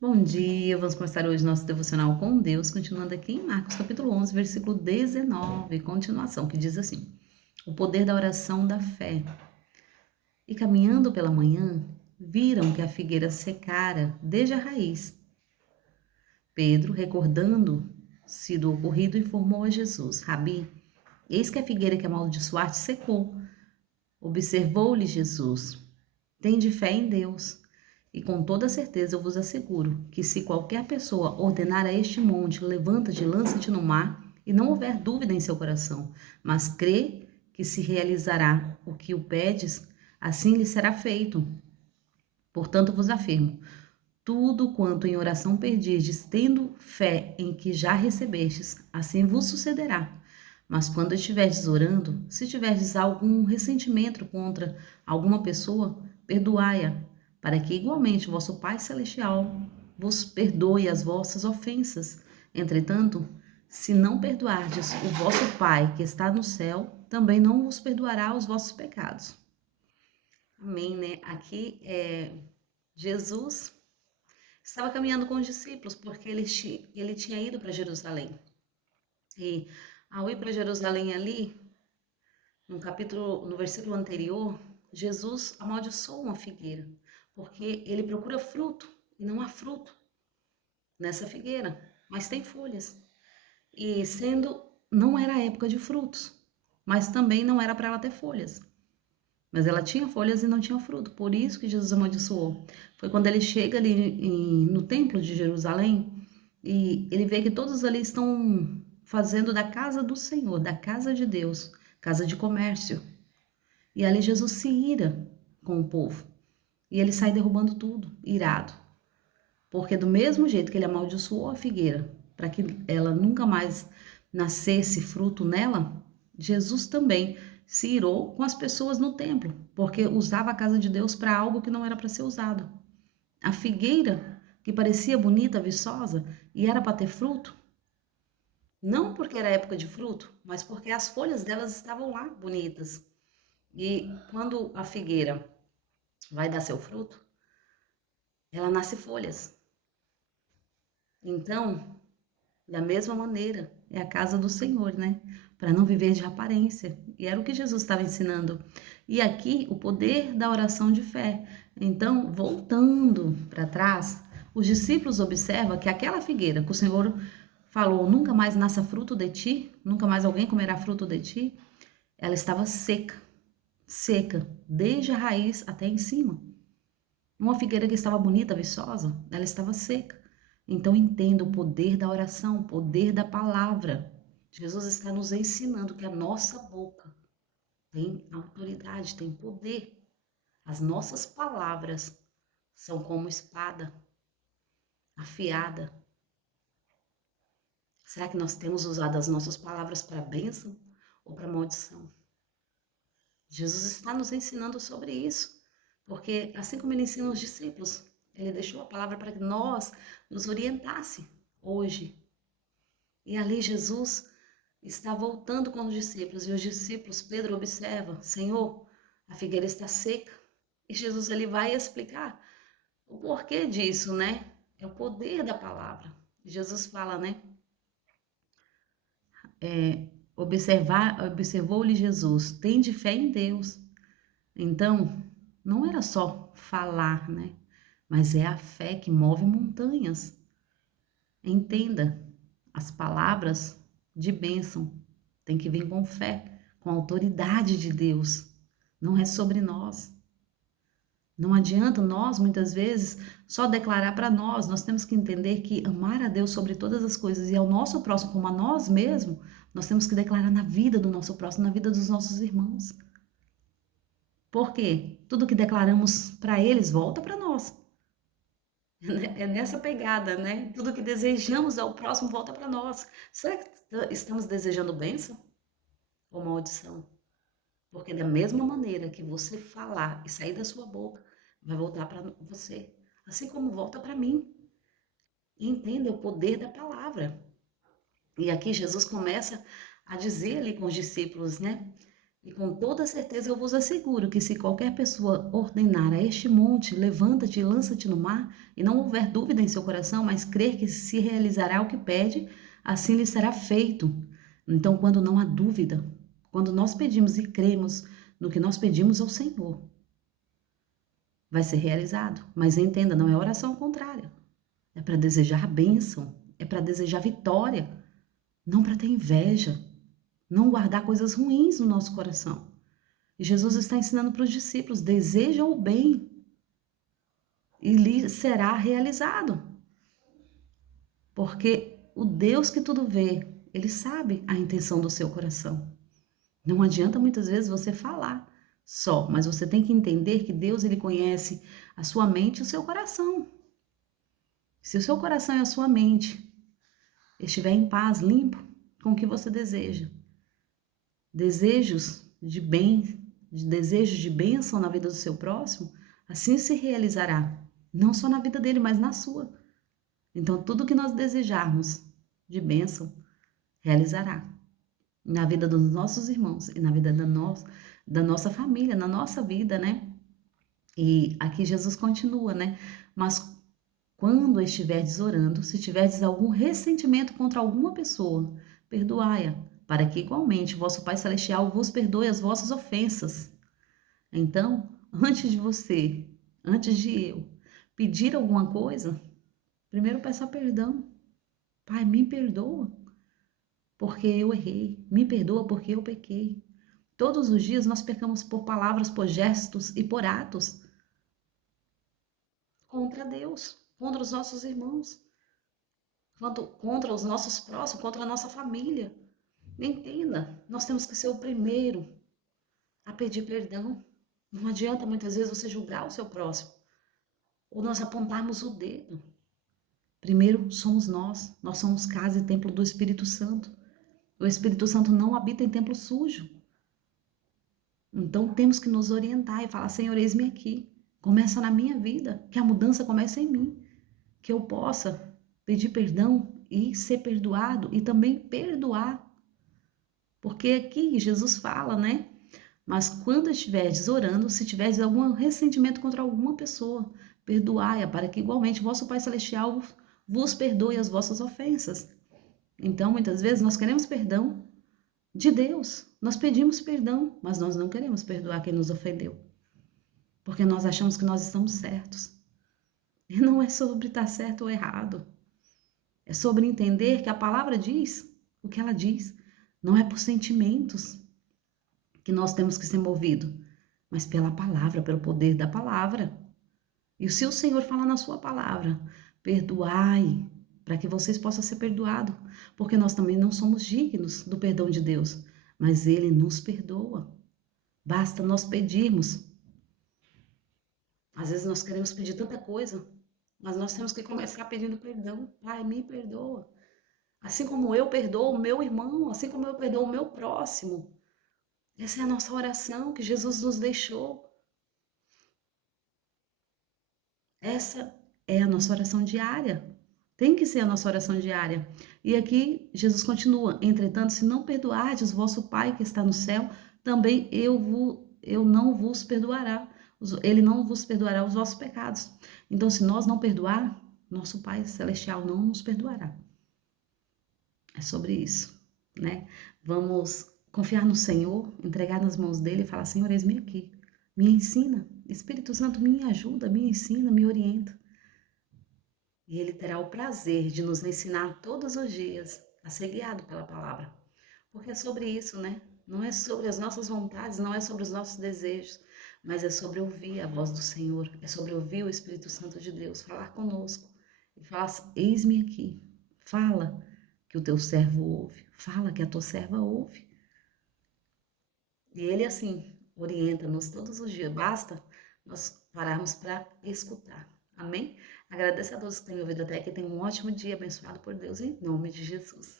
Bom dia, vamos começar hoje nosso devocional com Deus, continuando aqui em Marcos capítulo 11, versículo 19, continuação, que diz assim: o poder da oração da fé. E caminhando pela manhã, viram que a figueira secara desde a raiz. Pedro, recordando-se do ocorrido, informou a Jesus: Rabi, eis que a figueira que amaldiçoaste secou. Observou-lhe Jesus: tende fé em Deus. E com toda certeza eu vos asseguro que se qualquer pessoa ordenar a este monte, levanta-te e lança-te no mar, e não houver dúvida em seu coração, mas crê que se realizará o que o pedes, assim lhe será feito. Portanto vos afirmo, tudo quanto em oração pedirdes, tendo fé em que já recebestes, assim vos sucederá. Mas quando estiverdes orando, se tiverdes algum ressentimento contra alguma pessoa, perdoai-a, para que igualmente o vosso Pai Celestial vos perdoe as vossas ofensas. Entretanto, se não perdoardes o vosso Pai que está no céu, também não vos perdoará os vossos pecados. Amém, né? Aqui Jesus estava caminhando com os discípulos porque ele tinha ido para Jerusalém. E ao ir para Jerusalém ali, no versículo anterior, Jesus amaldiçoou uma figueira, porque ele procura fruto e não há fruto nessa figueira, mas tem folhas. E sendo, não era a época de frutos, mas também não era para ela ter folhas. Mas ela tinha folhas e não tinha fruto, por isso que Jesus amaldiçoou. Foi quando ele chega ali no templo de Jerusalém e ele vê que todos ali estão fazendo da casa do Senhor, da casa de Deus, casa de comércio. E ali Jesus se ira com o povo. E ele sai derrubando tudo, irado. Porque do mesmo jeito que ele amaldiçoou a figueira, para que ela nunca mais nascesse fruto nela, Jesus também se irou com as pessoas no templo, porque usava a casa de Deus para algo que não era para ser usado. A figueira, que parecia bonita, viçosa, e era para ter fruto, não porque era época de fruto, mas porque as folhas delas estavam lá bonitas. E quando a figueira vai dar seu fruto, ela nasce folhas. Então, da mesma maneira, é a casa do Senhor, né? Para não viver de aparência. E era o que Jesus estava ensinando. E aqui, o poder da oração de fé. Então, voltando para trás, os discípulos observam que aquela figueira que o Senhor falou, nunca mais nasça fruto de ti, nunca mais alguém comerá fruto de ti, ela estava seca, seca, desde a raiz até em cima. Uma figueira que estava bonita, viçosa, ela estava seca. Então entenda o poder da oração, o poder da palavra. Jesus está nos ensinando que a nossa boca tem autoridade, tem poder. As nossas palavras são como espada afiada. Será que nós temos usado as nossas palavras para bênção ou para maldição? Jesus está nos ensinando sobre isso, porque assim como ele ensina os discípulos, ele deixou a palavra para que nós nos orientasse hoje. E ali Jesus está voltando com os discípulos, e os discípulos, Pedro observa, Senhor, a figueira está seca. E Jesus ele vai explicar o porquê disso, né? É o poder da palavra. Jesus fala, né? Observou-lhe Jesus, tende fé em Deus. Então, não era só falar, né? Mas é a fé que move montanhas. Entenda, as palavras de bênção têm que vir com fé, com a autoridade de Deus. Não é sobre nós. Não adianta nós, muitas vezes, só declarar para nós. Nós temos que entender que amar a Deus sobre todas as coisas e ao nosso próximo como a nós mesmos, nós temos que declarar na vida do nosso próximo, na vida dos nossos irmãos. Por quê? Tudo que declaramos para eles volta para nós. É nessa pegada, né? Tudo que desejamos ao próximo volta para nós. Será que estamos desejando bênção ou maldição? Porque da mesma maneira que você falar e sair da sua boca, vai voltar para você. Assim como volta para mim. Entenda o poder da palavra. E aqui Jesus começa a dizer ali com os discípulos, né? E com toda certeza eu vos asseguro que se qualquer pessoa ordenar a este monte, levanta-te e lança-te no mar, e não houver dúvida em seu coração, mas crer que se realizará o que pede, assim lhe será feito. Então, quando não há dúvida, quando nós pedimos e cremos no que nós pedimos ao Senhor, vai ser realizado. Mas entenda, não é oração contrária. É para desejar bênção, é para desejar vitória, não para ter inveja, não guardar coisas ruins no nosso coração. E Jesus está ensinando para os discípulos: deseja o bem e lhe será realizado. Porque o Deus que tudo vê, ele sabe a intenção do seu coração. Não adianta muitas vezes você falar só, mas você tem que entender que Deus ele conhece a sua mente e o seu coração. Se o seu coração e a sua mente estiver em paz, limpo, com o que você deseja, desejos de bem, desejos de bênção na vida do seu próximo, assim se realizará, não só na vida dele, mas na sua. Então, tudo que nós desejarmos de bênção, realizará na vida dos nossos irmãos e na vida da nossa família, na nossa vida, né? E aqui Jesus continua, né? Mas quando estiverdes orando, se tiverdes algum ressentimento contra alguma pessoa, perdoai-a, para que igualmente vosso Pai Celestial vos perdoe as vossas ofensas. Então, antes de eu pedir alguma coisa, primeiro peça perdão. Pai, me perdoa porque eu errei. Me perdoa porque eu pequei. Todos os dias nós pecamos por palavras, por gestos e por atos contra Deus, contra os nossos irmãos, contra os nossos próximos, contra a nossa família. Entenda, nós temos que ser o primeiro a pedir perdão. Não adianta muitas vezes você julgar o seu próximo ou nós apontarmos o dedo. Primeiro somos nós somos casa e templo do Espírito Santo. O Espírito Santo não habita em templo sujo. Então temos que nos orientar e falar: Senhor, eis-me aqui. Começa na minha vida, que a mudança comece em mim, que eu possa pedir perdão e ser perdoado e também perdoar. Porque aqui Jesus fala, né? Mas quando estiverdes orando, se tiverdes algum ressentimento contra alguma pessoa, perdoai-a, para que igualmente vosso Pai Celestial vos perdoe as vossas ofensas. Então, muitas vezes, nós queremos perdão de Deus. Nós pedimos perdão, mas nós não queremos perdoar quem nos ofendeu. Porque nós achamos que nós estamos certos. E não é sobre estar certo ou errado. É sobre entender que a palavra diz o que ela diz. Não é por sentimentos que nós temos que ser movidos, mas pela palavra, pelo poder da palavra. E se o Senhor fala na sua palavra, perdoai, para que vocês possam ser perdoados, porque nós também não somos dignos do perdão de Deus, mas Ele nos perdoa. Basta nós pedirmos. Às vezes nós queremos pedir tanta coisa, mas nós temos que começar pedindo perdão. Pai, me perdoa. Assim como eu perdoo o meu irmão, assim como eu perdoo o meu próximo. Essa é a nossa oração que Jesus nos deixou. Essa é a nossa oração diária. Tem que ser a nossa oração diária. E aqui Jesus continua: entretanto, se não perdoardes vosso Pai que está no céu, também eu não vos perdoará. Ele não vos perdoará os vossos pecados. Então, se nós não perdoar, nosso Pai Celestial não nos perdoará. É sobre isso, né? Vamos confiar no Senhor, entregar nas mãos dele e falar: Senhor, eis-me aqui. Me ensina. Espírito Santo, me ajuda, me ensina, me orienta. E ele terá o prazer de nos ensinar todos os dias a ser guiado pela palavra. Porque é sobre isso, né? Não é sobre as nossas vontades, não é sobre os nossos desejos, mas é sobre ouvir a voz do Senhor, é sobre ouvir o Espírito Santo de Deus falar conosco e falar: eis-me aqui, fala que o teu servo ouve, fala que a tua serva ouve. E ele assim orienta-nos todos os dias, basta nós pararmos para escutar. Amém? Agradeço a todos que têm ouvido até aqui, tenham um ótimo dia abençoado por Deus em nome de Jesus.